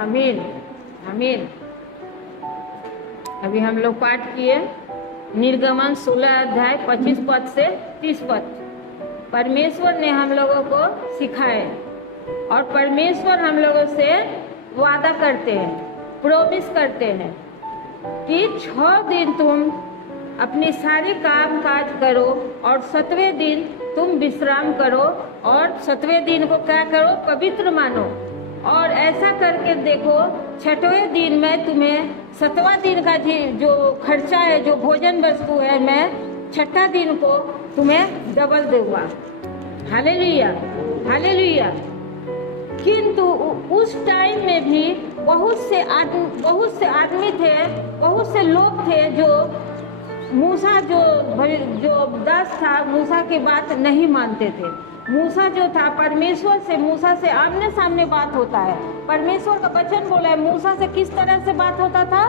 आमीन आमीन। अभी हम लोग पाठ किए निर्गमन 16 अध्याय 25 पद से 30 पद। परमेश्वर ने हम लोगों को सिखाए और परमेश्वर हम लोगों से वादा करते हैं, प्रॉमिस करते हैं कि 6 दिन तुम अपने सारे काम काज करो और 7वें दिन तुम विश्राम करो और 7वें दिन को क्या करो, पवित्र मानो। और ऐसा करके देखो 6वें दिन में तुम्हें 7वां दिन का जो खर्चा है, जो भोजन वस्तु है, मैं 6ठा दिन को तुम्हें डबल दूंगा। Hallelujah hallelujah. किंतु उस टाइम में भी बहुत से आदमी थे, बहुत से लोग थे जो मूसा जो दास था, मूसा की बात नहीं मानते थे। मूसा जो था परमेश्वर से, मूसा से आमने सामने बात होता है। परमेश्वर का वचन बोला है मूसा से किस तरह से बात होता था,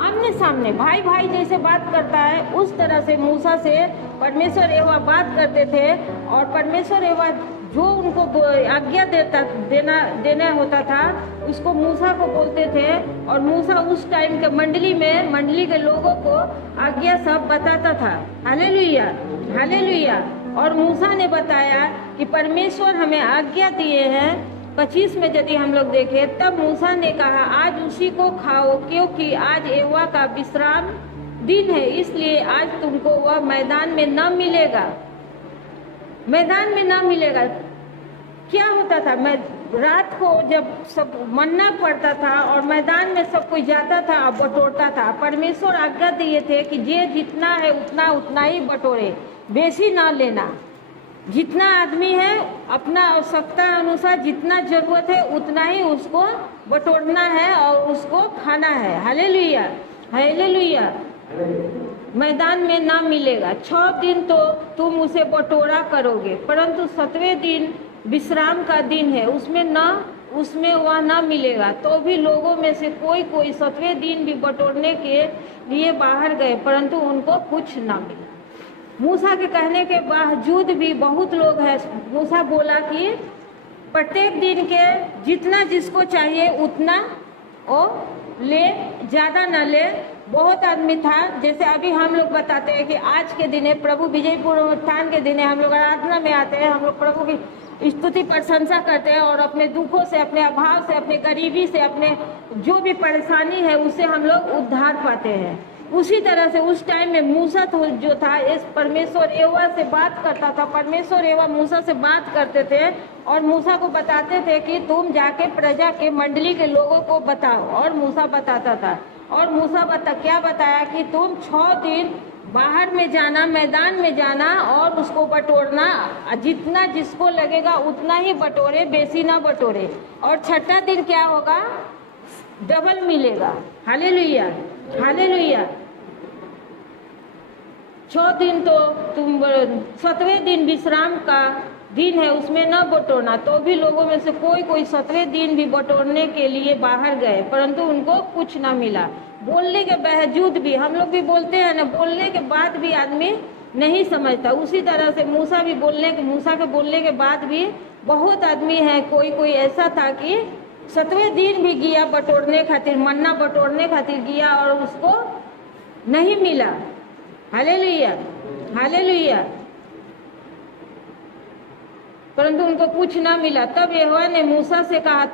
आमने सामने भाई भाई जैसे बात करता है, उस तरह से मूसा से परमेश्वर यहोवा बात करते थे। और परमेश्वर यहोवा जो उनको आज्ञा देना होता था उसको मूसा को बोलते थे। और मूसा उस टाइम के मंडली के लोगों को आज्ञा सब बताता था। Hallelujah hallelujah. और मूसा ने बताया कि परमेश्वर हमें आज्ञा दिए हैं। 25 में यदि हम लोग देखें, तब मूसा ने कहा आज उसी को खाओ, क्योंकि आज यहोवा का विश्राम दिन है, इसलिए आज तुमको वह मैदान में न मिलेगा। मैदान में ना मिलेगा। क्या होता था, मैं रात को जब सब मन्ना पड़ता था और मैदान में सब कोई जाता था और बटोरता था। परमेश्वर आज्ञा दिए थे कि जे जितना है उतना ही बटोरे, बेसी ना लेना। जितना आदमी है अपना आवश्यकता अनुसार जितना जरूरत है उतना ही उसको बटोरना है और उसको खाना है। Hallelujah hallelujah. मैदान में ना मिलेगा। 6 दिन तो तुम उसे बटोरा करोगे, परंतु 7वें दिन विश्राम का दिन है, उसमें वह ना मिलेगा। तो भी लोगों में से कोई 7वें दिन भी बटोरने के लिए बाहर गए, परंतु उनको कुछ ना मिला। मूसा के कहने के बावजूद भी बहुत लोग हैं। मूसा बोला कि प्रत्येक दिन के जितना जिसको चाहिए उतना वो ले, ज़्यादा ना ले। बहुत आदमी था, जैसे अभी हम लोग बताते हैं कि आज के दिन है प्रभु विजय पुनरुत्थान के दिन है, हम लोग आराधना में आते हैं, हम लोग प्रभु की स्तुति प्रशंसा करते हैं और अपने दुखों से, अपने अभाव से, अपने गरीबी से, अपने जो भी परेशानी है उससे हम लोग उद्धार पाते हैं। उसी तरह से उस टाइम में मूसा जो था इस परमेश्वर यहोवा से बात करता था। परमेश्वर यहोवा मूसा से बात करते थे और मूसा को बताते थे कि तुम जाके प्रजा के मंडली के लोगों को बताओ। और मूसा बताता था। और मूसा क्या बताया कि तुम 6 दिन बाहर में जाना, मैदान में जाना और उसको बटोरना, जितना जिसको लगेगा उतना ही बटोरे, बेसी ना बटोरे। और 6ठा दिन क्या होगा, डबल मिलेगा। Hallelujah hallelujah. 6 दिन तो तुम, 7वें दिन विश्राम का दिन है, उसमें न बटोरना। तो भी लोगों में से कोई 7वें दिन भी बटोरने के लिए बाहर गए, परंतु उनको कुछ ना मिला। बोलने के बावजूद भी, हम लोग भी बोलते हैं ना, बोलने के बाद भी आदमी नहीं समझता। उसी तरह से मूसा के बोलने के बाद भी बहुत आदमी है, कोई ऐसा था कि 7वें दिन भी गया बटोरने खातिर, मन्ना बटोरने खातिर गया और उसको नहीं मिला। Hallelujah hallelujah. परंतु उनको कुछ ना मिला। तब यहोवा ने मूसा से कहा,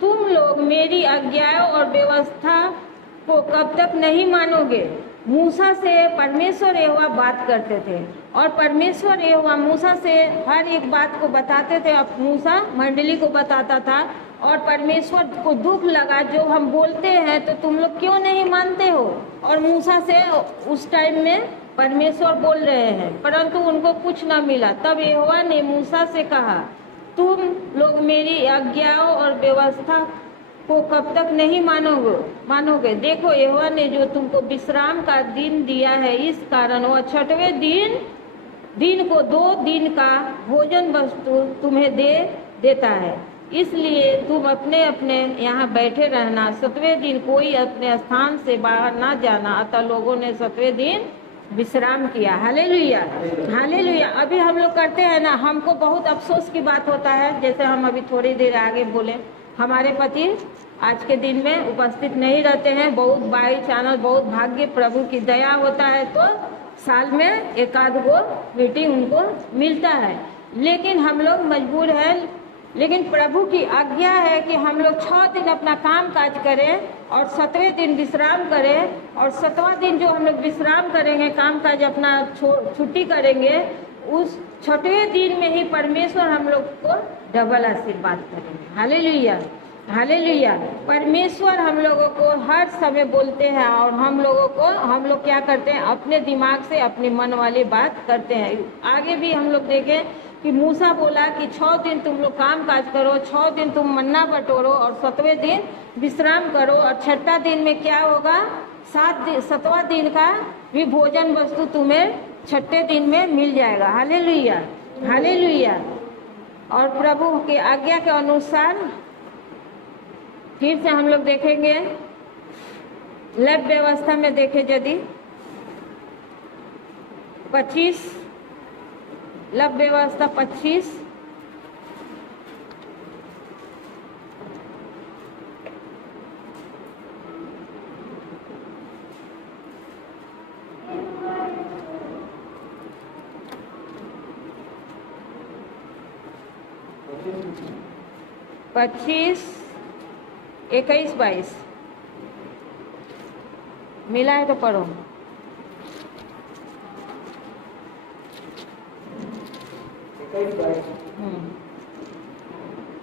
तुम लोग मेरी आज्ञाओं और व्यवस्था को कब तक नहीं मानोगे। मूसा से परमेश्वर यहोवा बात करते थे और परमेश्वर यहोवा मूसा से हर एक बात को बताते थे। अब मूसा मंडली को बताता था और परमेश्वर को दुख लगा, जो हम बोलते हैं तो तुम लोग क्यों नहीं मानते हो। और मूसा से उस टाइम में परमेश्वर बोल रहे हैं, परंतु उनको कुछ ना मिला। तब यहोवा ने मूसा से कहा, तुम लोग मेरी आज्ञाओं और व्यवस्था को कब तक नहीं मानोगे। देखो यहोवा ने जो तुमको विश्राम का दिन दिया है, इस कारण वह 6वें दिन को 2 दिन का भोजन वस्तु तुम्हें देता है। इसलिए तुम अपने अपने यहाँ बैठे रहना, 7वें दिन कोई अपने स्थान से बाहर ना जाना। अतः लोगों ने 7वें दिन विश्राम किया। Hallelujah hallelujah. अभी हम लोग करते हैं ना, हमको बहुत अफसोस की बात होता है, जैसे हम अभी थोड़ी देर आगे बोले, हमारे पति आज के दिन में उपस्थित नहीं रहते हैं। बहुत बाई चांस, बहुत भाग्य, प्रभु की दया होता है तो साल में एक आध गो मीटिंग उनको मिलता है, लेकिन हम लोग मजबूर हैं। लेकिन प्रभु की आज्ञा है कि हम लोग 6 दिन अपना काम काज करें और 7वें दिन विश्राम करें, और 7वां दिन जो हम लोग विश्राम करेंगे, काम काज अपना छुट्टी करेंगे, उस 6वें दिन में ही परमेश्वर हम लोग को डबल आशीर्वाद करेंगे। Hallelujah, hallelujah. परमेश्वर हम लोगों को हर समय बोलते हैं, और हम लोग क्या करते हैं, अपने दिमाग से अपने मन वाली बात करते हैं। आगे भी हम लोग देखें कि मूसा बोला कि 6 दिन तुम लोग काम काज करो, 6 दिन तुम मन्ना बटोरो और 7वें दिन विश्राम करो, और 6ठा दिन में क्या होगा, 7वां दिन का भी भोजन वस्तु तुम्हें 6ठे दिन में मिल जाएगा। Hallelujah, hallelujah. और प्रभु की आज्ञा के अनुसार फिर से हम लोग देखेंगे, लव व्यवस्था में देखें यदि 25 लव व्यवस्था 25 21, 22 मिला है तो पढ़ो।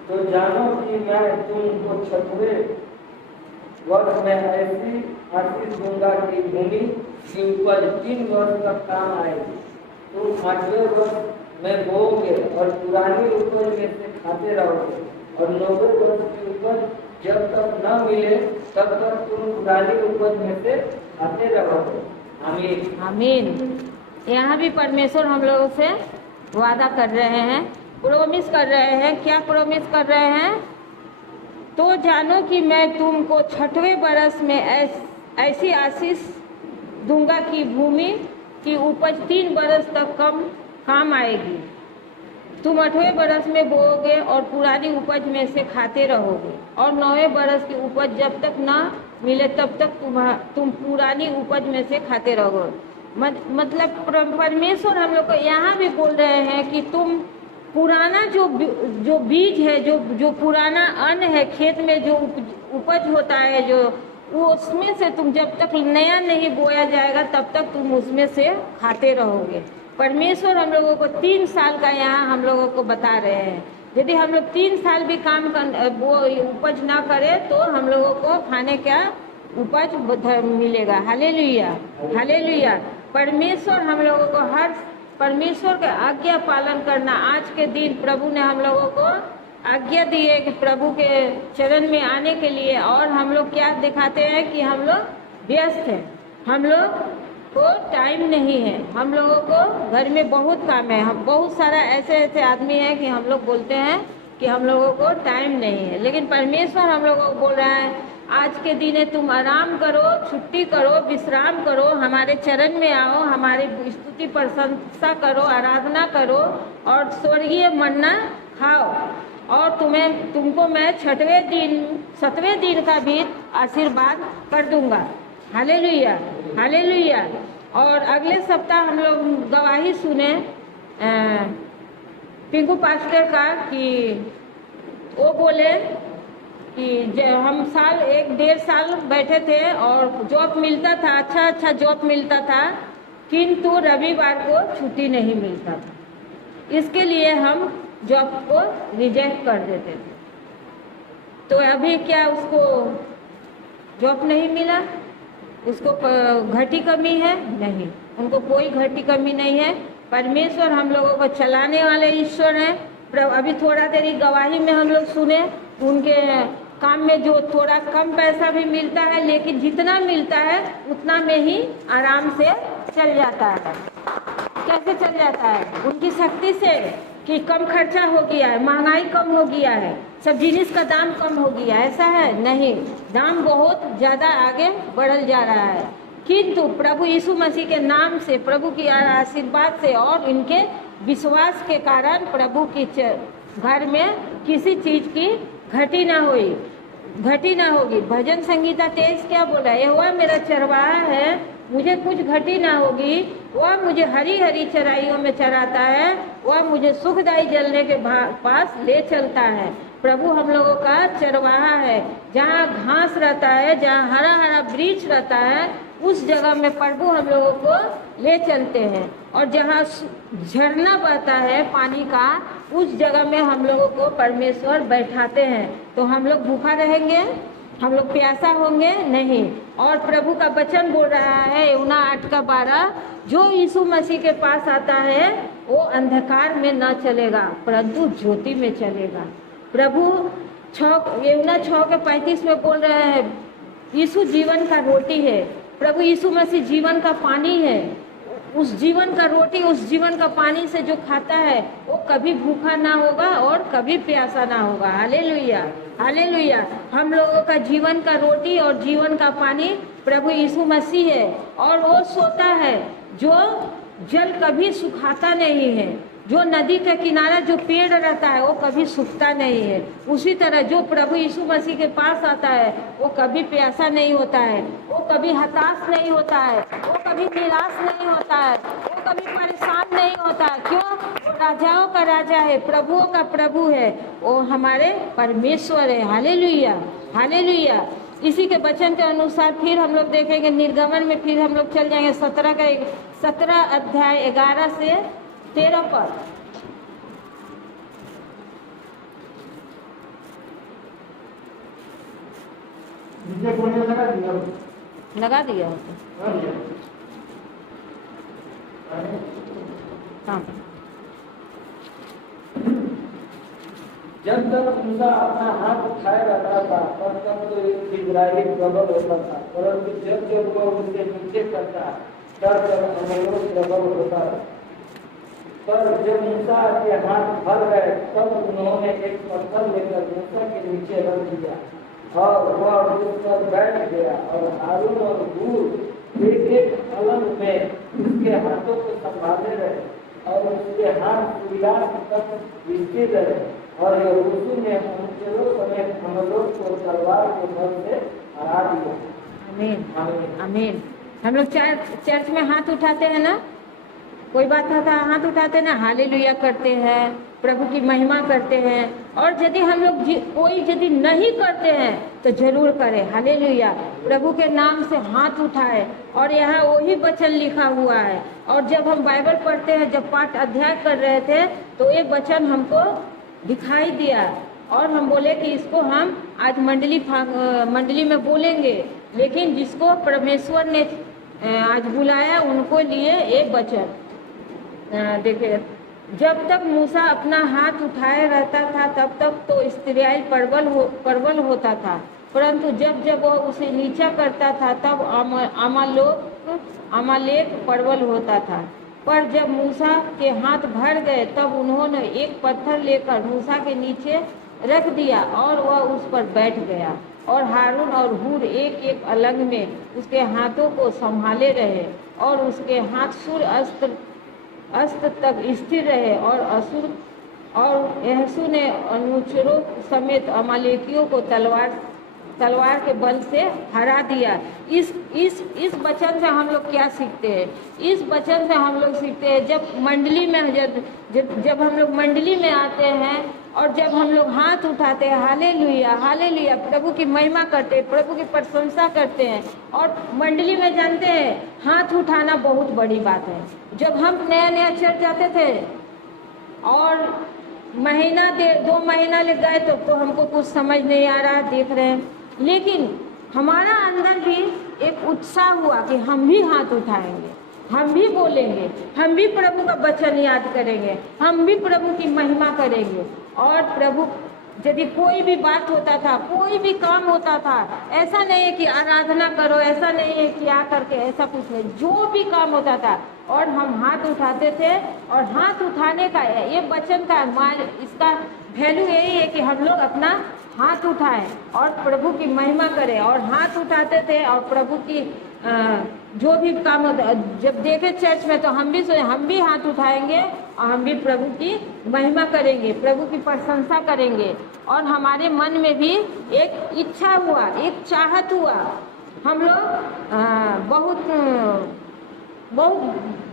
तो जानो कि मैं तुमको 6वें वर्ष में ऐसी आशीष दूंगा कि भूमि की उपज 3 वर्ष तक काम आएगी। तुम 5वें वर्ष में बोओगे और पुरानी उपज में से खाते रहोगे, और 9वें वर्ष की उपज जब तक न मिले तब तक तुम पुरानी उपज में से खाते रहोगे। आमीन, आमीन। यहाँ भी परमेश्वर हम लोगों से वादा कर रहे हैं, प्रोमिस कर रहे हैं। क्या प्रोमिस कर रहे हैं? तो जानो कि मैं तुमको 6वें बरस में ऐसी आशीष दूंगा कि भूमि की उपज 3 बरस तक काम आएगी। तुम 8वें बरस में बोओगे और पुरानी उपज में से खाते रहोगे, और 9वें बरस की उपज जब तक ना मिले तब तक तुम पुरानी उपज में से खाते रहोगे। मतलब परमेश्वर हम लोग को यहाँ भी बोल रहे हैं कि तुम पुराना जो बीज है, जो पुराना अन्न है, खेत में जो उपज होता है, जो वो उसमें से तुम जब तक नया नहीं बोया जाएगा तब तक तुम उसमें से खाते रहोगे। परमेश्वर हम लोगों को 3 साल का यहाँ हम लोगों को बता रहे हैं। यदि हम लोग 3 साल भी काम वो उपज ना करें तो हम लोगों को खाने का उपज मिलेगा। Hallelujah, hallelujah. परमेश्वर हम लोगों को परमेश्वर का आज्ञा पालन करना। आज के दिन प्रभु ने हम लोगों को आज्ञा दी है कि प्रभु के चरण में आने के लिए, और हम लोग क्या दिखाते हैं कि हम लोग व्यस्त हैं, हम लोग को टाइम नहीं है, हम लोगों को घर में बहुत काम है। हम बहुत सारा ऐसे आदमी हैं कि हम लोग बोलते हैं कि हम लोगों को टाइम नहीं है, लेकिन परमेश्वर हम लोगों को बोल रहा है आज के दिन तुम आराम करो, छुट्टी करो, विश्राम करो, हमारे चरण में आओ, हमारी स्तुति प्रशंसा करो, आराधना करो और स्वर्गीय मन्ना खाओ, और तुमको मैं 7वें दिन का भी आशीर्वाद कर दूंगा। Hallelujah, hallelujah. और अगले सप्ताह हम लोग गवाही सुने पिंकू पास्टर का कि वो बोले कि हम 1.5 साल बैठे थे और जॉब मिलता था, अच्छा जॉब मिलता था, किंतु रविवार को छुट्टी नहीं मिलता था। इसके लिए हम जॉब को रिजेक्ट कर देते थे। तो अभी क्या उसको जॉब नहीं मिला? उसको घटी कमी है? नहीं, उनको कोई घटी कमी नहीं है। परमेश्वर हम लोगों को चलाने वाले ईश्वर हैं। अभी थोड़ा देरी गवाही में हम लोग सुने उनके काम में जो थोड़ा कम पैसा भी मिलता है, लेकिन जितना मिलता है उतना में ही आराम से चल जाता है। कैसे चल जाता है? उनकी शक्ति से कि कम खर्चा हो गया है, महंगाई कम हो गया है, सब जिनिस का दाम कम हो गया, ऐसा है? नहीं, दाम बहुत ज़्यादा आगे बढ़ल जा रहा है। किंतु प्रभु यीशु मसीह के नाम से, प्रभु की आशीर्वाद से और इनके विश्वास के कारण प्रभु की घर में किसी चीज़ की घटी ना हुई। घटी ना होगी। भजन संगीता 23 क्या बोला? यहोवा मेरा चरवाहा है, मुझे कुछ घटी ना होगी। वह मुझे हरी हरी चराइयों में चराता है, वह मुझे सुखदायी जलने के पास ले चलता है। प्रभु हम लोगों का चरवाहा है। जहाँ घास रहता है, जहाँ हरा हरा वृक्ष रहता है, उस जगह में प्रभु हम लोगों को ले चलते हैं। और जहाँ झरना बहता है पानी का, उस जगह में हम लोगों को परमेश्वर बैठाते हैं। तो हम लोग भूखा रहेंगे? हम लोग प्यासा होंगे? नहीं। और प्रभु का वचन बोल रहा है यूहन्ना 8:12, जो यीशु मसीह के पास आता है वो अंधकार में न चलेगा परंतु ज्योति में चलेगा। प्रभु यूहन्ना 6:35 में बोल रहे हैं यीशु जीवन का रोटी है। प्रभु यीशु मसीह जीवन का पानी है। उस जीवन का रोटी, उस जीवन का पानी से जो खाता है वो कभी भूखा ना होगा और कभी प्यासा ना होगा। Hallelujah, hallelujah. हम लोगों का जीवन का रोटी और जीवन का पानी प्रभु यीशु मसीह है। और वो सोता है जो जल कभी सुखाता नहीं है। जो नदी के किनारा जो पेड़ रहता है वो कभी सूखता नहीं है। उसी तरह जो प्रभु यीशु मसीह के पास आता है वो कभी प्यासा नहीं होता है, वो कभी हताश नहीं होता है, वो कभी निराश नहीं होता है, वो कभी परेशान नहीं होता है। क्यों? वो राजाओं का राजा है, प्रभुओं का प्रभु है, वो हमारे परमेश्वर है। Hallelujah, hallelujah. इसी के वचन के अनुसार फिर हम लोग देखेंगे निर्गमन में, फिर हम लोग चल जाएंगे 17 अध्याय 11 से 13 पर। लगा दिया हाँ। जब तक मूसा अपना हाथ उठाए रहता था तब तक तो इजरायली प्रबल होता था, परंतु जब जब वह उसे नीचे करता तब तब अमोलोक प्रबल होता। पर जब मूसा के हाथ भर गए तब उन्होंने एक पत्थर लेकर मूसा के नीचे रख दिया और वह उस पर बैठ गया। और हारून और हूर एक अलग में उसके हाथों को संभाले रहे और उसके हाथ सूर्यास्त तक स्थिर रहे। और यहोशू ने अनुचरों समेत अमलोक को तलवार के बल से हरा दिया। आमीन, आमीन। हम लोग चर्च में हाथ उठाते हैं ना, कोई बात था हाथ उठाते ना, हालेलुया करते हैं, प्रभु की महिमा करते हैं। और यदि हम लोग कोई यदि नहीं करते हैं तो जरूर करें हालेलुया, प्रभु के नाम से हाथ उठाए। और यहाँ वही वचन लिखा हुआ है। और जब हम बाइबल पढ़ते हैं, जब पाठ अध्याय कर रहे थे तो एक वचन हमको दिखाई दिया और हम बोले कि इसको हम आज मंडली में बोलेंगे। लेकिन जिसको परमेश्वर ने आज बुलाया उनको लिए एक वचन देखिए, जब तक मूसा अपना हाथ उठाए रहता था तब तक तो इस्राएल प्रबल होता था, परंतु जब जब वह उसे नीचा करता था तब अमालेक प्रबल होता था। पर जब मूसा के हाथ भर गए तब उन्होंने एक पत्थर लेकर मूसा के नीचे रख दिया और वह उस पर बैठ गया। और हारून और हूर एक एक अलग में उसके हाथों को संभाले रहे और उसके हाथ सूर्य अस्त तक स्थिर रहे। और यहोशू ने अनुचरों समेत अमालेकियों को तलवार के बल से हरा दिया। इस वचन से हम लोग क्या सीखते हैं? इस वचन से हम लोग सीखते हैं जब मंडली में जब हम लोग मंडली में आते हैं और जब हम लोग हाथ उठाते हैं, हालेलुया हालेलुया, प्रभु की महिमा करते हैं, प्रभु की प्रशंसा करते हैं। और मंडली में जानते हैं हाथ उठाना बहुत बड़ी बात है। जब हम नया चर्च जाते थे और 2 महीना लग गए तो हमको कुछ समझ नहीं आ रहा, देख रहे हैं, लेकिन हमारा अंदर भी एक उत्साह हुआ कि हम भी हाथ उठाएंगे, हम भी बोलेंगे, हम भी प्रभु का वचन याद करेंगे, हम भी प्रभु की महिमा करेंगे। और प्रभु यदि कोई भी बात होता था, कोई भी काम होता था, ऐसा नहीं है कि आराधना करो, ऐसा नहीं है कि क्या करके, ऐसा कुछ नहीं, जो भी काम होता था और हम हाथ उठाते थे। और हाथ उठाने का ये वचन का इसका वैल्यू यही है कि हम लोग अपना हाथ उठाएं और प्रभु की महिमा करें। और हाथ उठाते थे और प्रभु की जो भी काम होता, जब देखे चर्च में तो हम भी हाथ उठाएंगे और हम भी प्रभु की महिमा करेंगे, प्रभु की प्रशंसा करेंगे। और हमारे मन में भी एक इच्छा हुआ, एक चाहत हुआ। हम लोग बहुत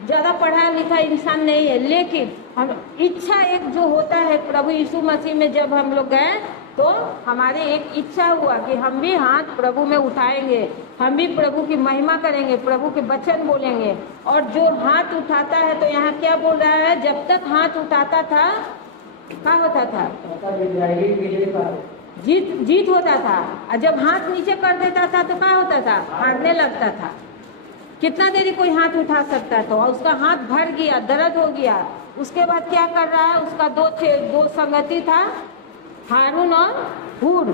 ज़्यादा पढ़ा लिखा इंसान नहीं है, लेकिन हम इच्छा एक जो होता है, प्रभु यीशु मसीह में जब हम लोग गए तो हमारे एक इच्छा हुआ कि हम भी हाथ प्रभु में उठाएंगे, हम भी प्रभु की महिमा करेंगे, प्रभु के वचन बोलेंगे। और जो हाथ उठाता है, तो यहाँ क्या बोल रहा है, जब तक हाथ उठाता था क्या होता था, जीत होता था। और जब हाथ नीचे कर देता था तो क्या होता था, हारने लगता था। कितना देरी कोई हाथ उठा सकता था, और उसका हाथ भर गया, दर्द हो गया। उसके बाद क्या कर रहा है, उसका दो संगति था, हारून और हूर।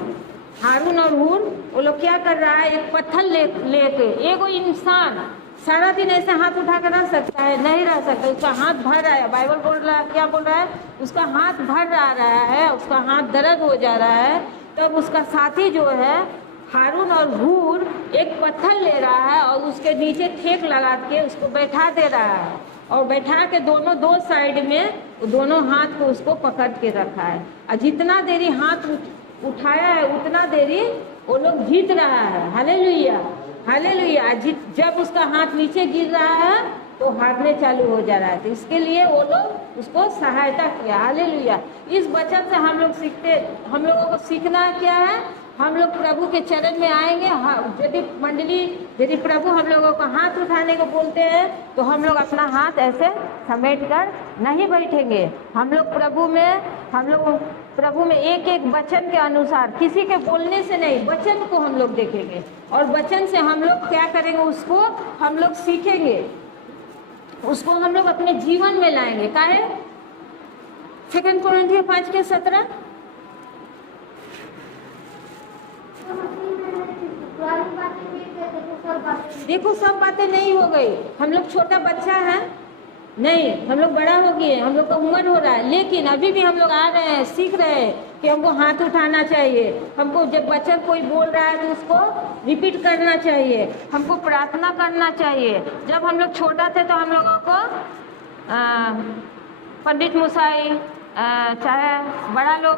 हारून और हूर वो लोग क्या कर रहा है, एक पत्थर लेके एक इंसान सारा दिन ऐसे हाथ उठा कर रह सकता है, नहीं रह सकता। उसका हाथ भर रहा है, बाइबल बोल रहा है, क्या बोल रहा है, उसका हाथ भर रहा है, उसका हाथ दर्द हो जा रहा है। तब उसका साथी जो है हारून और हूर एक पत्थर ले रहा है और उसके नीचे ठेक लगा के उसको बैठा दे रहा है, और बैठा के दोनों दो साइड में दोनों हाथ को उसको पकड़ के रखा है। और जितना देरी हाथ उठाया है उतना देरी वो लोग जीत रहा है। Hallelujah, hallelujah. जब उसका हाथ नीचे गिर रहा है तो हारने चालू हो जा रहा है। तो इसके लिए वो लोग उसको सहायता किया। हालेलुया। इस वचन से हम लोगों को सीखना क्या है, हम लोग प्रभु के चरण में आएंगे। यदि प्रभु हम लोगों को हाथ उठाने को बोलते हैं तो हम लोग अपना हाथ ऐसे समेट कर नहीं बैठेंगे। हम लोग प्रभु में एक एक वचन के अनुसार, किसी के बोलने से नहीं, वचन को हम लोग देखेंगे और वचन से हम लोग क्या करेंगे, उसको हम लोग सीखेंगे, उसको हम लोग अपने जीवन में लाएंगे। क्या है 2 कोरिन्थियों 5:17। देखो सब बातें नहीं हो गई। हम लोग छोटा बच्चा है नहीं, हम लोग बड़ा हो गए, हम लोग का उम्र हो रहा है, लेकिन अभी भी हम लोग आ रहे हैं, सीख रहे हैं कि हमको हाथ उठाना चाहिए। हमको जब बच्चा कोई बोल रहा है तो उसको रिपीट करना चाहिए, हमको प्रार्थना करना चाहिए। जब हम लोग छोटा थे तो हम लोगों को पंडित मुसाई चाहे बड़ा लोग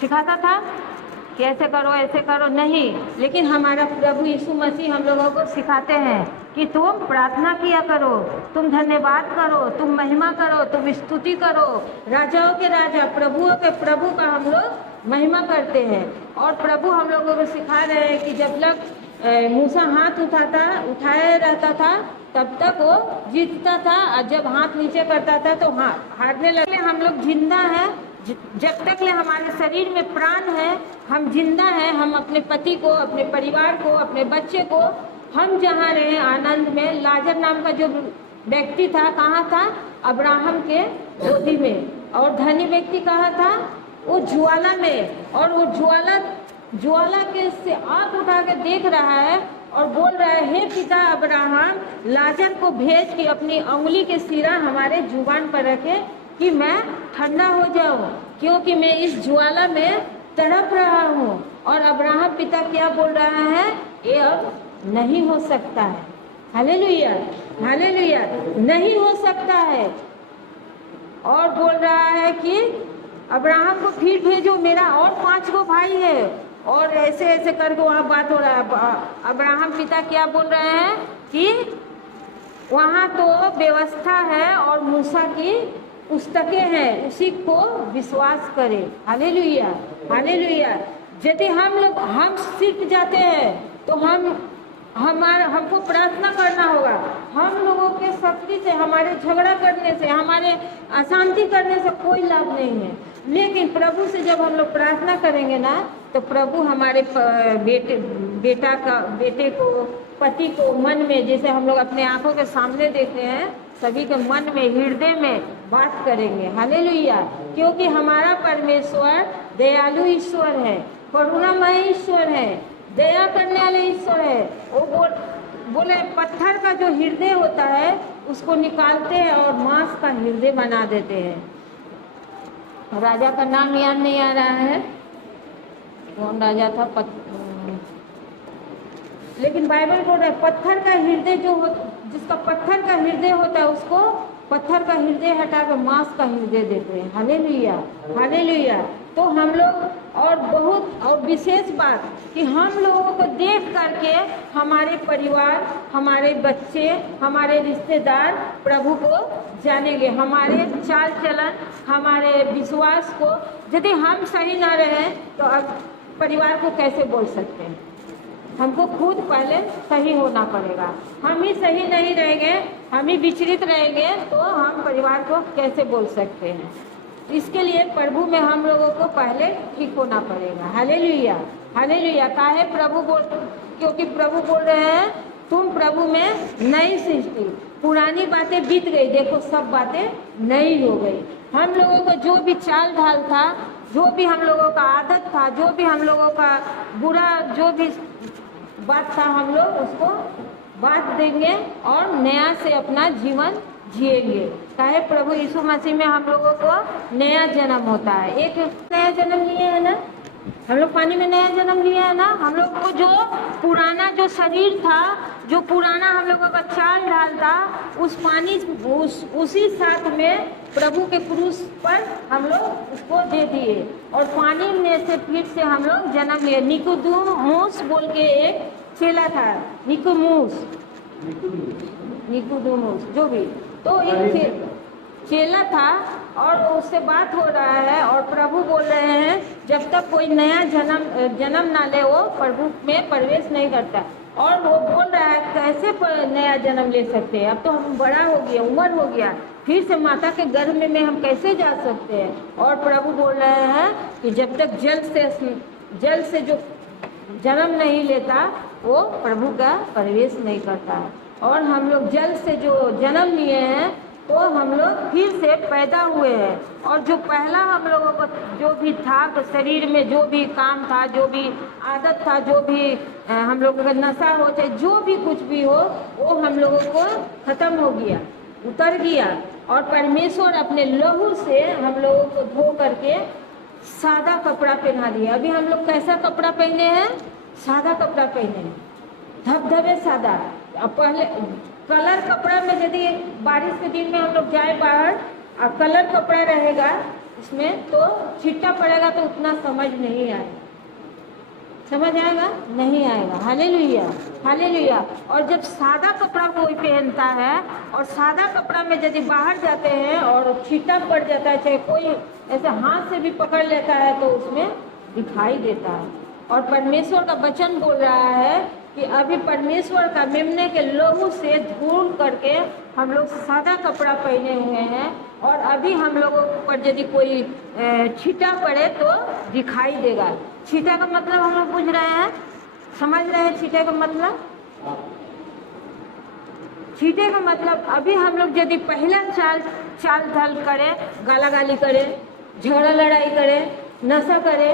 सिखाता था कि ऐसे करो नहीं, लेकिन हमारा प्रभु यीशु मसीह हम लोगों को सिखाते हैं कि तुम प्रार्थना किया करो, तुम धन्यवाद करो, तुम महिमा करो, तुम स्तुति करो। राजाओं के राजा, प्रभुओं के प्रभु का हम लोग महिमा करते हैं। और प्रभु हम लोगों को सिखा रहे हैं कि जब तक मूसा हाथ उठाए रहता था तब तक वो जीतता था, और जब हाथ नीचे करता था तो हारने लगे। हम लोग जिंदा हैं, जब तक ले हमारे शरीर में प्राण है, हम जिंदा हैं। हम अपने पति को, अपने परिवार को, अपने बच्चे को, हम जहाँ रहे आनंद में। लाजर नाम का जो व्यक्ति था कहाँ था, अब्राहम के गोदी में। और धनी व्यक्ति कहाँ था, वो ज्वाला में। और वो ज्वाला के से आँख उठा के देख रहा है और बोल रहा है, हे पिता अब्राहम, लाजर को भेज के अपनी उंगली के सिरा हमारे जुबान पर रखे कि मैं ठंडा हो जाऊं, क्योंकि मैं इस ज्वाला में तड़प रहा हूँ। और अब्राहम पिता क्या बोल रहा है, ये अब नहीं हो सकता है। हालेलुया, हालेलुया, नहीं हो सकता है। और बोल रहा है कि अब्राहम को फिर भेजो, मेरा और 5 गो भाई है। और ऐसे ऐसे करके वहाँ बात हो रहा है। अब्राहम पिता क्या बोल रहे हैं कि वहाँ तो व्यवस्था है और मूसा की पुस्तकें हैं, उसी को विश्वास करें। Hallelujah, hallelujah. यदि हम सीख जाते हैं तो हमको प्रार्थना करना होगा। हम लोगों के शक्ति से, हमारे झगड़ा करने से, हमारे अशांति करने से कोई लाभ नहीं है। लेकिन प्रभु से जब हम लोग प्रार्थना करेंगे ना, तो प्रभु हमारे बेटे को, पति को मन में, जैसे हम लोग अपने आंखों के सामने देख रहे हैं, सभी के मन में, हृदय में बात करेंगे। हालेलुया। क्योंकि हमारा परमेश्वर दयालु ईश्वर है, करुणामय ईश्वर है, दया करने वाले ईश्वर है। वो बोले पत्थर का जो हृदय होता है उसको निकालते हैं और मांस का हृदय बना देते हैं। राजा का नाम याद नहीं आ रहा है, कौन राजा था, लेकिन बाइबल बोल रहा है पत्थर का हृदय जिसका पत्थर का हृदय होता है उसको पत्थर का हृदय हटाकर मांस का हृदय देते हैं। Hallelujah, hallelujah. तो हम लोग और बहुत और विशेष बात कि हम लोगों को देख करके हमारे परिवार, हमारे बच्चे, हमारे रिश्तेदार प्रभु को जानेंगे। हमारे चाल चलन, हमारे विश्वास को यदि हम सही ना रहे तो अब परिवार को कैसे बोल सकते हैं? हमको खुद पहले सही होना पड़ेगा। हम ही सही नहीं रहेंगे, हम ही विचलित रहेंगे तो हम परिवार को कैसे बोल सकते हैं? इसके लिए प्रभु में हम लोगों को पहले ठीक होना पड़ेगा। Hallelujah, hallelujah. काहे प्रभु बोल, क्योंकि प्रभु बोल रहे हैं तुम प्रभु में नई सृष्टि, पुरानी बातें बीत गई, देखो सब बातें नई हो गई। हम लोगों को जो भी चाल ढाल था, जो भी हम लोगों का आदत था, जो भी हम लोगों का बुरा जो भी बात था, हम लोग उसको बात देंगे और नया से अपना जीवन जिएंगे। चाहे प्रभु यीशु मसीह में हम लोगों को नया जन्म होता है। एक नया जन्म लिए है ना, हम लोग पानी में नया जन्म लिया है ना। हम लोग को जो पुराना जो शरीर था, जो पुराना हम लोगों का चाल ढाल था, उस पानी उसी साथ में प्रभु के क्रूस पर हम लोग उसको दे दिए और पानी में से फिर से हम लोग जन्म लिए। निकोदेमुस बोल के एक चेला था, निकोदेमुस जो भी, तो एक चेला था और उससे बात हो रहा है और प्रभु बोल रहे हैं जब तक कोई नया जन्म ना ले वो प्रभु में प्रवेश नहीं करता। और वो बोल रहा है कैसे नया जन्म ले सकते हैं? अब तो हम बड़ा हो गया, उम्र हो गया, फिर से माता के गर्भ में हम कैसे जा सकते हैं? और प्रभु बोल रहे हैं कि जब तक जल से जो जन्म नहीं लेता वो प्रभु का प्रवेश नहीं करता। और हम लोग जल से जो जन्म लिए हैं तो हम लोग फिर से पैदा हुए हैं। और जो पहला हम लोगों को जो भी था, तो शरीर में जो भी काम था, जो भी आदत था, जो भी हम लोगों का नशा हो, चाहे जो भी कुछ भी हो, वो हम लोगों को खत्म हो गया, उतर गया। और परमेश्वर अपने लहू से हम लोगों को धो करके सादा कपड़ा पहना दिया। अभी हम लोग कैसा कपड़ा पहने हैं? सादा कपड़ा पहने हैं, धबधबे सादा। अब पहले कलर कपड़ा में यदि बारिश के दिन में हम लोग जाए बाहर और कलर कपड़ा रहेगा इसमें तो छिट्टा पड़ेगा तो उतना समझ नहीं आएगा। समझ आएगा? नहीं आएगा। Hallelujah, hallelujah. और जब सादा कपड़ा कोई पहनता है और सादा कपड़ा में यदि बाहर जाते हैं और छिट्टा पड़ जाता है, चाहे कोई ऐसे हाथ से भी पकड़ लेता है तो उसमें दिखाई देता है। और परमेश्वर का वचन बोल रहा है कि अभी परमेश्वर का मेमने के लहू से धूल करके हम लोग सादा कपड़ा पहने हुए हैं। और अभी हम लोगों पर यदि कोई छींटा पड़े तो दिखाई देगा। छींटा का मतलब हम लोग बुझ रहे हैं, समझ रहे हैं? छींटे का मतलब, छींटे का मतलब अभी हम लोग यदि पहला चाल ढाल करे, गाला गाली करे, झगड़ा लड़ाई करे, नशा करे,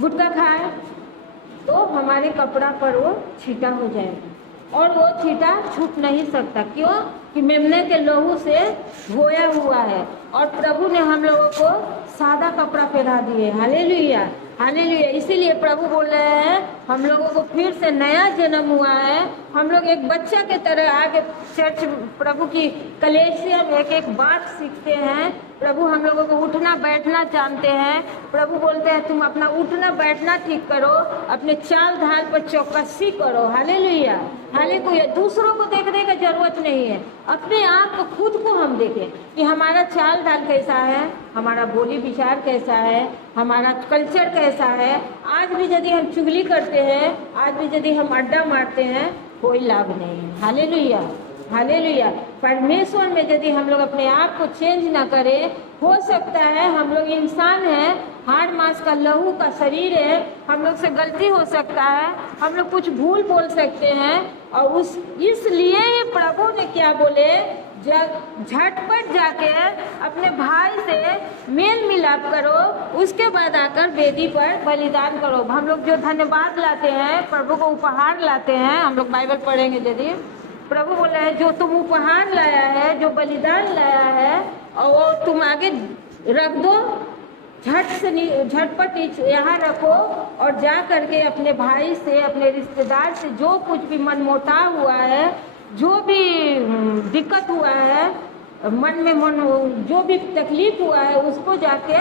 गुटखा खाए, तो हमारे कपड़ा पर वो छींटा हो जाएगा। और वो छींटा छूट नहीं सकता। क्यों? कि मेमने के लहू से धोया हुआ है। और प्रभु ने हम लोगों को सादा कपड़ा पहना दिए। Hallelujah, hallelujah. इसीलिए प्रभु बोल रहे हैं हम लोगों को फिर से नया जन्म हुआ है। हम लोग एक बच्चा के तरह आगे चर्च प्रभु की कलीसिया में एक एक बात सीखते हैं। प्रभु हम लोगों को उठना बैठना जानते हैं। प्रभु बोलते हैं तुम अपना उठना बैठना ठीक करो, अपने चाल ढाल पर चौकसी करो। Hallelujah, hallelujah. दूसरों को देखने की जरूरत नहीं है, अपने आप को खुद को हम देखें कि हमारा चाल ढाल कैसा है, हमारा बोली विचार कैसा है, हमारा कल्चर कैसा है। आज भी यदि हम चुगली करते हैं, आज भी यदि हम अड्डा मारते हैं, कोई लाभ नहीं है। Hallelujah, hallelujah. परमेश्वर में यदि हम लोग अपने आप को चेंज ना करें, हो सकता है हम लोग इंसान हैं, हाड़ मांस का लहू का शरीर है, हम लोग से गलती हो सकता है, हम लोग कुछ भूल बोल सकते हैं। और इसलिए ही प्रभु ने क्या बोले, जब झटपट जाके अपने भाई से मेल मिलाप करो, उसके बाद आकर वेदी पर बलिदान करो। हम लोग जो धन्यवाद लाते हैं, प्रभु को उपहार लाते हैं, हम लोग बाइबल पढ़ेंगे यदि, प्रभु बोला है जो तुम उपहार लाया है, जो बलिदान लाया है, और वो तुम आगे रख दो, झटपट यहाँ रखो और जा करके अपने भाई से, अपने रिश्तेदार से जो कुछ भी मनमुटाव हुआ है, जो भी दिक्कत हुआ है, मन में मन जो भी तकलीफ हुआ है उसको जाके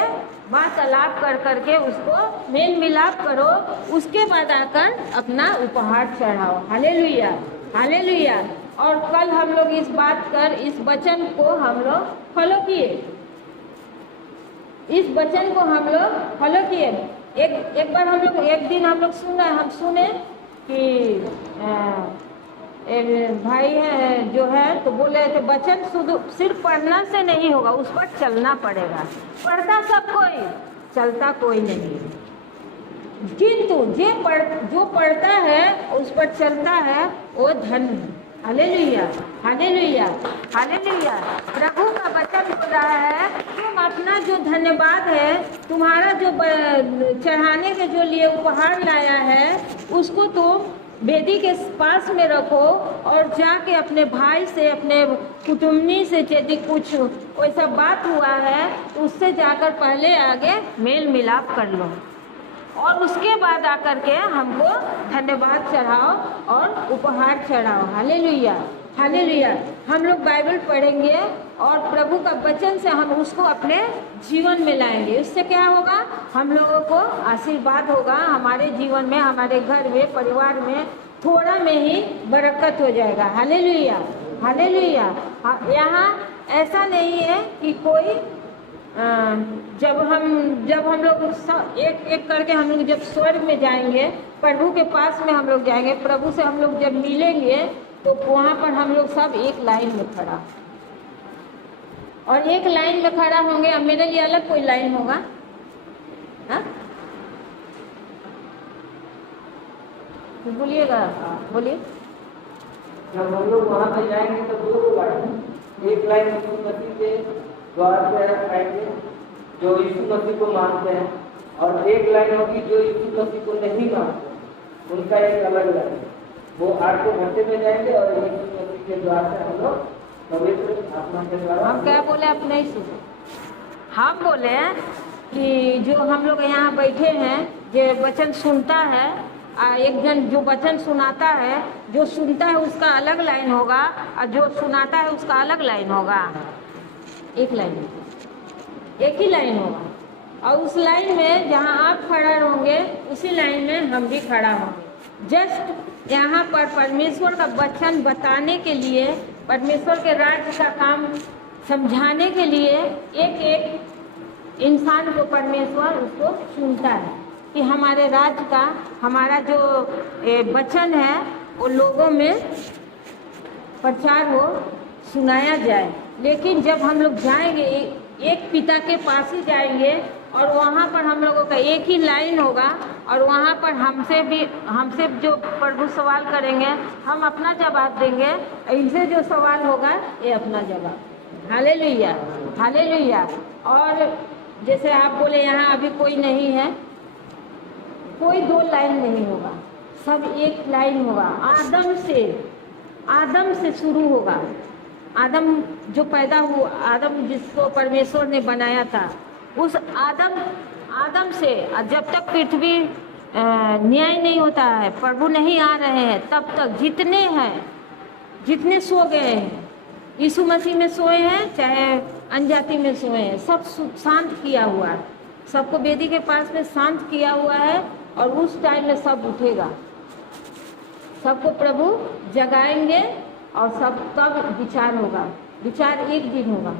वार्तालाप कर करके उसको मेल मिलाप करो, उसके बाद आकर अपना उपहार चढ़ाओ। Hallelujah, hallelujah. और कल हम लोग इस बात कर इस वचन को हम लोग फॉलो किए, इस वचन को हम लोग फॉलो किए। एक बार हम लोग एक दिन हम लोग सुने कि भाई है जो है तो बोल रहे थे वचन सिर्फ पढ़ना से नहीं होगा, उस पर चलना पड़ेगा। पढ़ता सब कोई, चलता कोई नहीं, किंतु जो पढ़ता है उस पर चलता है वो धन्य है। Hallelujah, hallelujah, hallelujah. प्रभु का वचन बोल रहा है तुम अपना जो धन्यवाद है, तुम्हारा जो चढ़ाने के जो लिए उपहार लाया है उसको तुम वेदी के पास में रखो और जाके अपने भाई से, अपने कुटुंबी से यदि कुछ वैसा बात हुआ है तो उससे जाकर पहले आगे मेल मिलाप कर लो और उसके बाद आकर के हमको धन्यवाद चढ़ाओ और उपहार चढ़ाओ। Hallelujah, hallelujah. हम लोग बाइबल पढ़ेंगे और प्रभु का वचन से हम उसको अपने जीवन में लाएंगे। इससे क्या होगा? हम लोगों को आशीर्वाद होगा हमारे जीवन में, हमारे घर में, परिवार में, थोड़ा में ही बरकत हो जाएगा। Hallelujah, hallelujah. यहाँ ऐसा नहीं है कि कोई जब हम लोग एक एक करके हम लोग जब स्वर्ग में जाएंगे, प्रभु के पास में हम लोग जाएंगे, प्रभु से हम लोग जब मिलेंगे तो वहाँ पर हम लोग सब एक लाइन में खड़ा और एक लाइन में खड़ा होंगे। अब मेरे लिए अलग कोई लाइन होगा? हाँ, बोलिएगा, बोलिए। जब हम लोग वहाँ पे जाएंगे तो दो लाइन, एक लाइन यीशु मसीह के द्वार पे आएंगे जो यीशु मसीह को मानते हैं, और एक लाइन होगी जो यीशु मसीह को नहीं मानते, उनका एक अलग लाइन। वो 8 घंटे में जाएंगे और यीशु मसीह के द्वार से हम लोग पवित्र आत्मा के द्वारा। हम क्या बोले? आप नहीं सुने। हम बोले कि जो हम लोग यहाँ बैठे हैं, ये वचन सुनता है, एक जन जो वचन सुनाता है, जो सुनता है उसका अलग लाइन होगा और जो सुनाता है उसका अलग लाइन होगा। एक लाइन, एक ही लाइन होगा और उस लाइन में जहाँ आप खड़ा होंगे उसी लाइन में हम भी खड़ा होंगे। जस्ट यहाँ पर परमेश्वर का वचन बताने के लिए, परमेश्वर के राज्य का काम समझाने के लिए एक एक इंसान को परमेश्वर उसको चुनता है कि हमारे राज्य का, हमारा जो वचन है वो लोगों में प्रचार हो, सुनाया जाए। लेकिन जब हम लोग जाएंगे एक पिता के पास ही जाएंगे और वहाँ पर हम लोगों का एक ही लाइन होगा और वहाँ पर हमसे जो प्रभु सवाल करेंगे हम अपना जवाब देंगे, इनसे जो सवाल होगा ये अपना जवाब। Hallelujah, hallelujah. और जैसे आप बोले यहाँ अभी कोई नहीं है, कोई दो लाइन नहीं होगा, सब एक लाइन होगा। आदम से शुरू होगा। आदम जो पैदा हुआ, आदम जिसको परमेश्वर ने बनाया था, उस आदम से जब तक पृथ्वी न्याय नहीं होता है, प्रभु नहीं आ रहे हैं, तब तक जितने सो गए हैं, यीशु मसीह में सोए हैं चाहे अनजाति में सोए हैं, सब शांत किया हुआ है, सबको वेदी के पास में शांत किया हुआ है और उस टाइम में सब उठेगा, सबको प्रभु जगाएंगे और सब तब विचार होगा। विचार एक दिन होगा।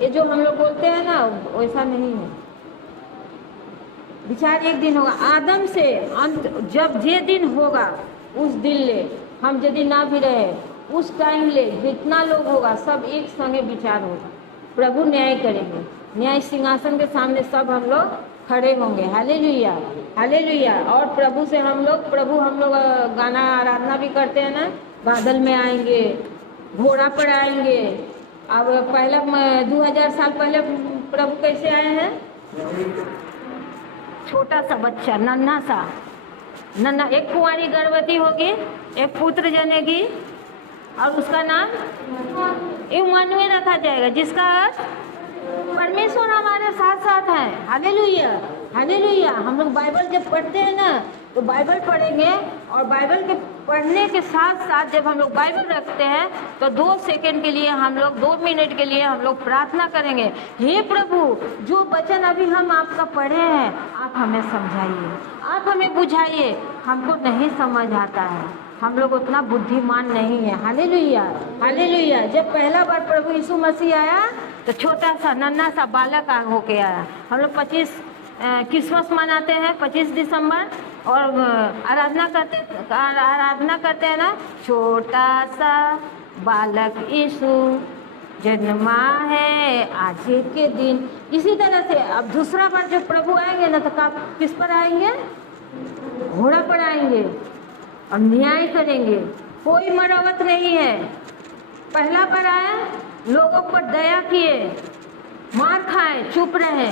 ये जो हम लोग बोलते हैं ना वैसा नहीं है, विचार एक दिन होगा। आदम से अंत जब जे दिन होगा उस दिन ले हम यदि ना भी रहे, उस टाइम ले जितना लोग होगा सब एक संगे विचार होगा। प्रभु न्याय करेंगे, न्याय सिंहासन के सामने सब हम लोग खड़े होंगे। Hallelujah, hallelujah. और प्रभु हम लोग गाना आराधना भी करते हैं ना, बादल में आएंगे, घोड़ा पर आएंगे। अब पहला 2000 साल पहले प्रभु कैसे आए हैं? छोटा सा बच्चा, नन्हा, एक कुंवारी गर्भवती होगी, एक पुत्र जनेगी और उसका नाम इम्मानुएल रखा जाएगा, जिसका अर्थ परमेश्वर हमारे साथ साथ है। Hallelujah, hallelujah. हम लोग बाइबल जब पढ़ते हैं ना तो बाइबल पढ़ेंगे, और बाइबल के पढ़ने के साथ साथ जब हम लोग बाइबल रखते हैं तो 2 सेकंड के लिए हम लोग, 2 मिनट के लिए हम लोग प्रार्थना करेंगे, हे प्रभु जो वचन अभी हम आपका पढ़े हैं आप हमें समझाइए, आप हमें बुझाइए, हमको नहीं समझ आता है, हम लोग उतना बुद्धिमान नहीं है। Hallelujah, hallelujah. जब पहला बार प्रभु यीशु मसीह आया तो छोटा सा नन्हा सा बालक होके आया। हम लोग 25 क्रिसमस मनाते हैं 25 दिसंबर, और आराधना करते हैं ना, छोटा सा बालक यीशु जन्मा है आज के दिन। इसी तरह से अब दूसरा बार जब प्रभु आएंगे ना तो किस पर आएंगे? घोड़ा पर आएंगे और न्याय करेंगे, कोई मरम्मत नहीं है। पहला बार आया, लोगों पर दया किए, मार खाए चुप रहे,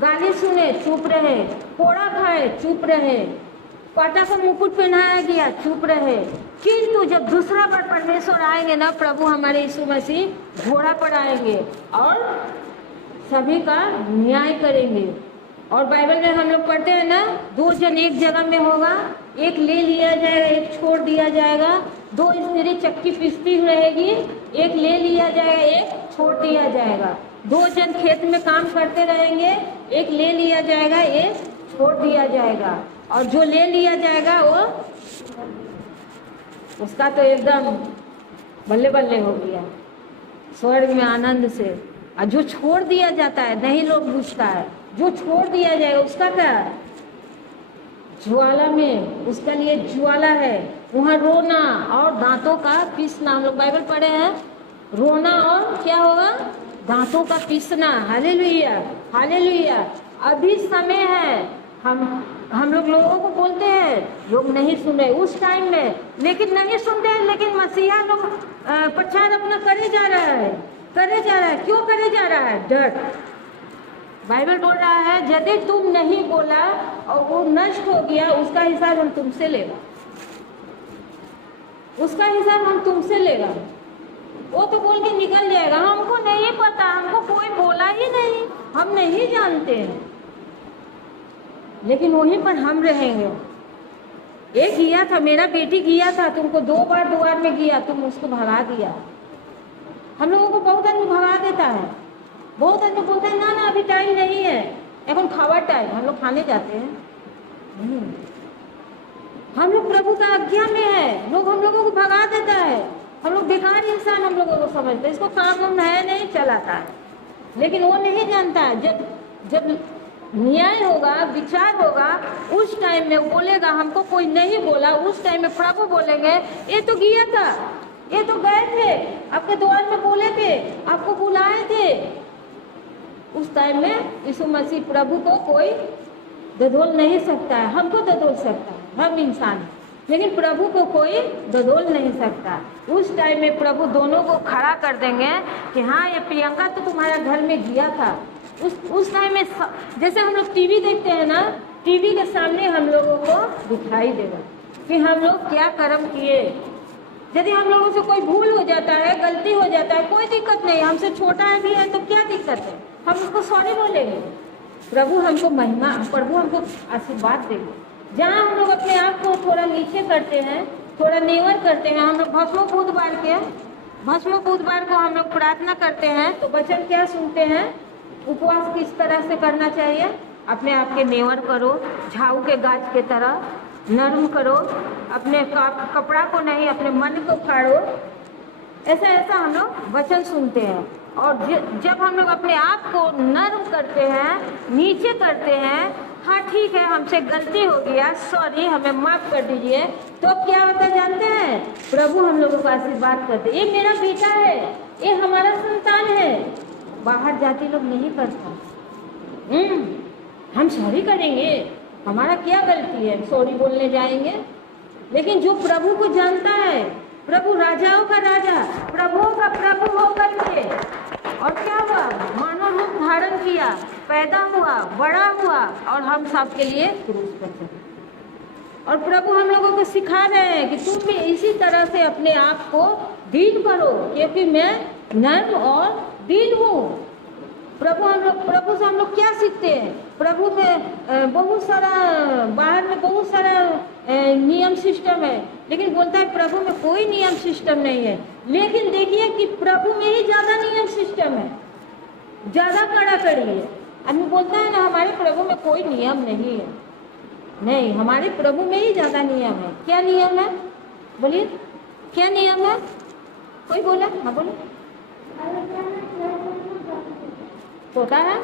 गाली सुने चुप रहे, कोड़ा खाए चुप रहे, कांटा का मुकुट पहनाया गया चुप रहे। किंतु जब दूसरा बार परमेश्वर आएंगे ना, प्रभु हमारे यीशु मसीह घोड़ा पर आएंगे और सभी का न्याय करेंगे। और बाइबल में हम लोग पढ़ते हैं ना, 2 जन एक जगह में होगा, एक ले लिया जाएगा, एक छोड़ दिया जाएगा। 2 स्त्री चक्की पीसती रहेगी, एक ले लिया जाएगा, एक छोड़ दिया जाएगा। 2 जन खेत में काम करते रहेंगे, एक ले लिया जाएगा, एक छोड़ दिया जाएगा। और जो ले लिया जाएगा वो उसका तो एकदम बल्ले बल्ले हो गया स्वर्ग में आनंद से। और जो छोड़ दिया जाता है नहीं लोग पूछता है, जो छोड़ दिया जाएगा उसका क्या? ज्वाला में, उसका लिए ज्वाला है, वहाँ रोना और दांतों का पीसना। हम लोग बाइबल पढ़े हैं, रोना और क्या होगा? दांतों का पीसना। Hallelujah, hallelujah. अभी समय है, हम लोग लोगों को बोलते हैं, लोग नहीं सुन रहे उस टाइम में, लेकिन नहीं सुनते हैं, लेकिन मसीहा लोग प्रचार अपना करे जा रहा है, करे जा रहा है। क्यों करे जा रहा है? डर। बाइबल बोल रहा है यदि तुम नहीं बोला और वो नष्ट हो गया, उसका हिसाब हम तुमसे लेगा, उसका हिसाब हम तुमसे लेगा। वो तो बोल के निकल जाएगा, हमको नहीं पता, हमको कोई बोला ही नहीं, हम नहीं जानते हैं। लेकिन वहीं पर हम रहेंगे। एक गया था, मेरा बेटी गया था, तुमको 2 बार द्वार में गया, तुम उसको भगा दिया। हम लोगों को बहुत आदमी भगा देता है, बहुत आदमी बोलते हैं ना ना अभी टाइम नहीं है, এখন खावा टाइम, हम लोग खाने जाते हैं। हम लोग प्रभु का आज्ञा में है, लोग हम लोगों को भगा देता है, हम लोग बेकार इंसान हम लोगों को समझते हैं, इसको काम है नहीं चलाता है। लेकिन वो नहीं जानता है जब न्याय होगा, विचार होगा, उस टाइम में बोलेगा हमको कोई नहीं बोला, उस टाइम में प्रभु बोलेंगे ये तो गया था, ये तो गए थे, आपके द्वार में बोले थे, आपको बुलाए थे। उस टाइम में यीशु मसीह प्रभु को कोई दधोल नहीं सकता है, हमको दधोल सकता है, हम इंसान, लेकिन प्रभु को कोई दधोल नहीं सकता। उस टाइम में प्रभु दोनों को खड़ा कर देंगे कि हाँ ये प्रियंका तो तुम्हारा घर में गया था। उस टाइम में जैसे हम लोग टीवी देखते हैं ना, टीवी के सामने हम लोगों को दिखाई देगा कि हम लोग क्या कर्म किए। यदि हम लोगों से कोई भूल हो जाता है, गलती हो जाता है, कोई दिक्कत नहीं, हमसे छोटा भी है तो क्या दिक्कत है, हम उसको सॉरी बोलेंगे। प्रभु हमको महिमा, प्रभु हमको आशीर्वाद देंगे। जहाँ हम लोग अपने आप को थोड़ा नीचे करते हैं, थोड़ा नेवर करते हैं, हम लोग भस्म बुधवार को हम लोग प्रार्थना करते हैं तो वचन क्या सुनते हैं? उपवास किस तरह से करना चाहिए? अपने आप के नेवर करो, झाऊ के गाछ के तरह नर्म करो, अपने कपड़ा को नहीं अपने मन को फाड़ो। ऐसा हम लोग वचन सुनते हैं। और जब हम लोग अपने आप को नर्म करते हैं, नीचे करते हैं, हाँ ठीक है हमसे गलती हो गया, सॉरी हमें माफ़ कर दीजिए, तो क्या होता जानते हैं? प्रभु हम लोगों को आशीर्वाद करते, ये मेरा बेटा है, ये हमारा संतान है। बाहर जाति लोग नहीं करता, हम सॉरी करेंगे, हमारा क्या गलती है, सॉरी बोलने जाएंगे। लेकिन जो प्रभु को जानता है, प्रभु राजाओं का राजा, प्रभुओं का प्रभु होकर के, और क्या हुआ? मानव रूप धारण किया, पैदा हुआ, बड़ा हुआ, और हम सब के लिए क्रूस पर चढ़ा। और प्रभु हम लोगों को सिखा रहे हैं कि तुम भी इसी तरह से अपने आप को दीन करो, क्योंकि मैं नर्म और दीन हूँ। प्रभु से हम लोग क्या सीखते हैं? प्रभु में बहुत सारा, बाहर में बहुत सारा नियम सिस्टम है, लेकिन बोलता है प्रभु में कोई नियम सिस्टम नहीं है। लेकिन देखिए कि प्रभु में ही ज्यादा नियम सिस्टम है, ज्यादा कड़ाकड़ी है। आदमी बोलता है ना हमारे प्रभु में कोई नियम नहीं है, नहीं, हमारे प्रभु में ही ज्यादा नियम है। क्या नियम है? बोलिए, क्या नियम है? कोई बोला? हाँ बोलो। तोता है,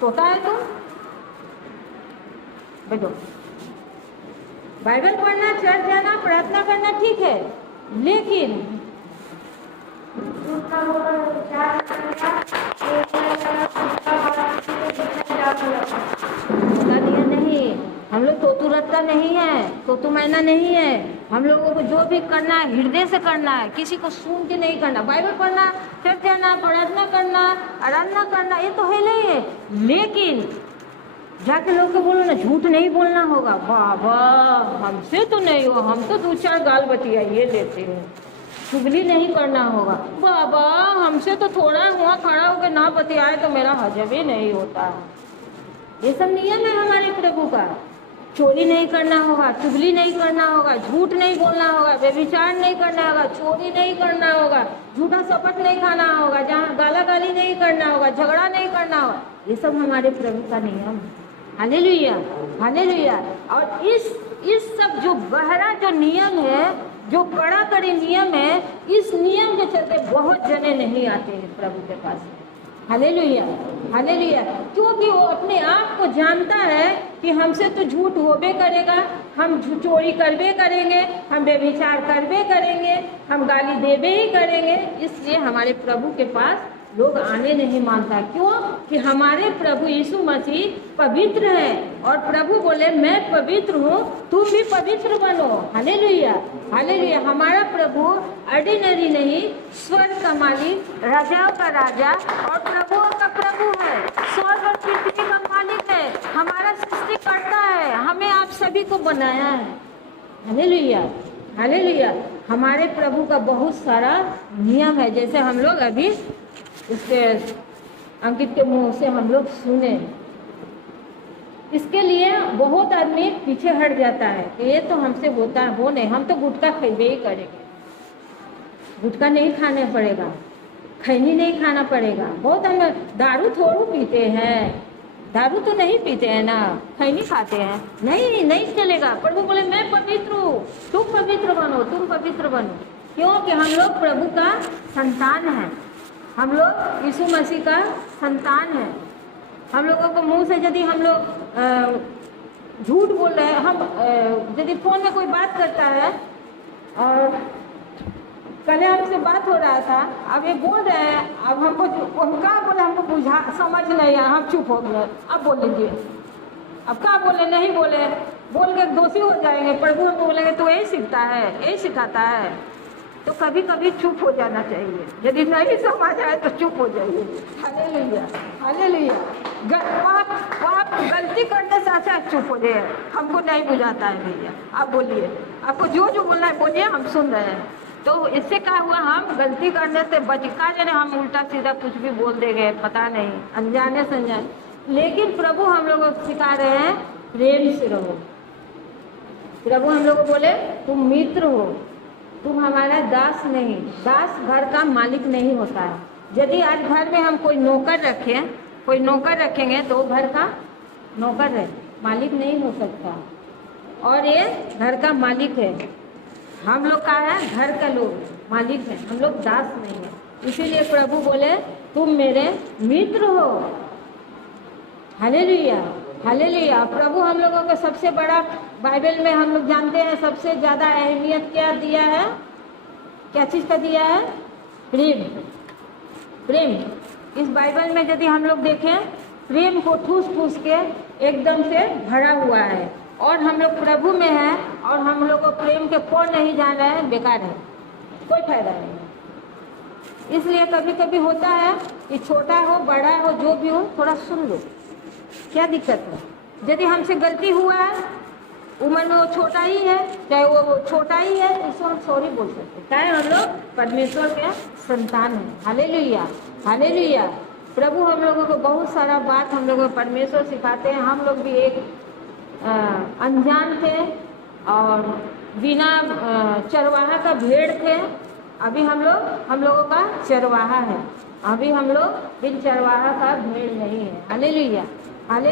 तोता है तो बैठो। बाइबल पढ़ना, चर्च जाना, प्रार्थना करना ठीक है, लेकिन नहीं, हम लोग तोतू रत्ता नहीं है, तोतू मैना नहीं है। हम लोगों को जो भी करना है हृदय से करना है, किसी को सुन के नहीं करना। बाइबल पढ़ना, चर्च जाना, प्रार्थना करना, आराधना करना, ये तो है नहीं है, लेकिन जाके लोग को बोलो ना, झूठ नहीं बोलना होगा। बाबा हमसे तो नहीं हो, हम तो 2-4 गाल बतिया ये लेते हैं। चुगली नहीं करना होगा। बाबा हमसे तो थोड़ा हुआ खड़ा होकर ना बतियाए तो मेरा हजम ही नहीं होता है। ये सब नियम है हमारे प्रभु का। चोरी नहीं करना होगा, चुगली नहीं करना होगा, झूठ नहीं बोलना होगा, व्यभिचार नहीं करना होगा, चोरी नहीं करना होगा, झूठा शपथ नहीं खाना होगा, जहाँ गाला गाली नहीं करना होगा, झगड़ा नहीं करना होगा। ये सब हमारे प्रभु का नियम है। Hallelujah, hallelujah. और इस सब जो गहरा जो नियम है, जो कड़ा कड़ी नियम है, इस नियम के चलते बहुत जने नहीं आते हैं प्रभु के पास। Hallelujah, hallelujah. क्योंकि वो अपने आप को जानता है कि हमसे तो झूठ होबे करेगा, हम चोरी करबे करेंगे, हम व्यभिचार करबे करेंगे, हम गाली देबे ही करेंगे। इसलिए हमारे प्रभु के पास लोग आने नहीं मानता। क्यों? कि हमारे प्रभु यीशु मसीह पवित्र है, और प्रभु बोले मैं पवित्र हूँ, तुम भी पवित्र बनो। Hallelujah, hallelujah. हमारा प्रभु ऑर्डिनरी नहीं, स्वर्ग का मालिक, राजाओं का राजा और प्रभुओं का प्रभु है, स्वर्ग और पृथ्वी का मालिक है, हमारा सृष्टिकर्ता है, हमें आप सभी को बनाया है। Hallelujah, hallelujah. हमारे प्रभु का बहुत सारा नियम है, जैसे हम लोग अभी इसके अंकित के मुंह से हम लोग सुने। इसके लिए बहुत आदमी पीछे हट जाता है कि ये तो हमसे होता है, वो नहीं, हम तो गुटखा खइबे ही करेंगे, गुटखा नहीं खाने पड़ेगा, खैनी नहीं खाना पड़ेगा। बहुत हम दारू थोड़ू पीते हैं, दारू तो नहीं पीते हैं ना, खैनी खाते हैं, नहीं, नहीं चलेगा। प्रभु बोले मैं पवित्र हूँ, तुम पवित्र बनो, तुम पवित्र बनो। क्योंकि हम लोग प्रभु का संतान है, हम लोग यीशु मसीह का संतान है। हम लोगों को मुंह से यदि हम लोग झूठ बोल रहे हैं, हम यदि फोन में कोई बात करता है और कल हमसे बात हो रहा था, अब ये बोल रहे हैं, अब हमको हम क्या बोले, हमको बुझा समझ नहीं आया, हम चुप हो गए। अब बोल लीजिए, अब क्या बोले, नहीं बोले, बोल के दोषी हो जाएंगे। प्रभु हमको बोलेंगे तो यही सीखता है, यही सिखाता है। तो कभी कभी चुप हो जाना चाहिए, यदि नहीं समझ आए तो चुप हो जाइए। Hallelujah, hallelujah. आप गलती करने से अच्छा चुप हो जाए, हमको नहीं बुझाता है भैया, आप बोलिए, आपको जो बोलना है बोलिए, हम सुन रहे हैं। तो इससे क्या हुआ, हम गलती करने से बचका जाने, हम उल्टा सीधा कुछ भी बोल देंगे, पता नहीं, अनजाने से अनजाने। लेकिन प्रभु हम लोगों को सिखा रहे हैं प्रेम से रहो। प्रभु हम लोग को बोले तुम मित्र हो, तुम हमारा दास नहीं। दास घर का मालिक नहीं होता है। यदि आज घर में हम कोई नौकर रखें, कोई नौकर रखेंगे तो घर का नौकर है, मालिक नहीं हो सकता। और ये घर का मालिक है, हम लोग का है घर का लोग मालिक है, हम लोग दास नहीं है। इसीलिए प्रभु बोले तुम मेरे मित्र हो। Hallelujah, hallelujah. प्रभु हम लोगों को सबसे बड़ा, बाइबल में हम लोग जानते हैं सबसे ज़्यादा अहमियत क्या दिया है, क्या चीज़ का दिया है? प्रेम, प्रेम। इस बाइबल में यदि हम लोग देखें, प्रेम को ठूस ठूस के एकदम से भरा हुआ है। और हम लोग प्रभु में हैं और हम लोग को प्रेम के कौन नहीं जान रहे हैं, बेकार है, कोई फायदा नहीं। इसलिए कभी कभी होता है कि छोटा हो बड़ा हो जो भी हो, थोड़ा सुन लो, क्या दिक्कत है? यदि हमसे गलती हुआ है, उम्र में वो छोटा ही है, चाहे वो छोटा ही है, इसको हम सॉरी बोल सकते हैं। चाहे हम लोग परमेश्वर के संतान हैं। Hallelujah, hallelujah. प्रभु हम लोगों को बहुत सारा बात हम लोगों को परमेश्वर सिखाते हैं। हम लोग भी एक अनजान थे और बिना चरवाहा का भेड़ थे। अभी हम लोगों का चरवाहा है। अभी हम लोग बिन चरवाहा का भेड़ नहीं है। Hallelujah, hallelujah.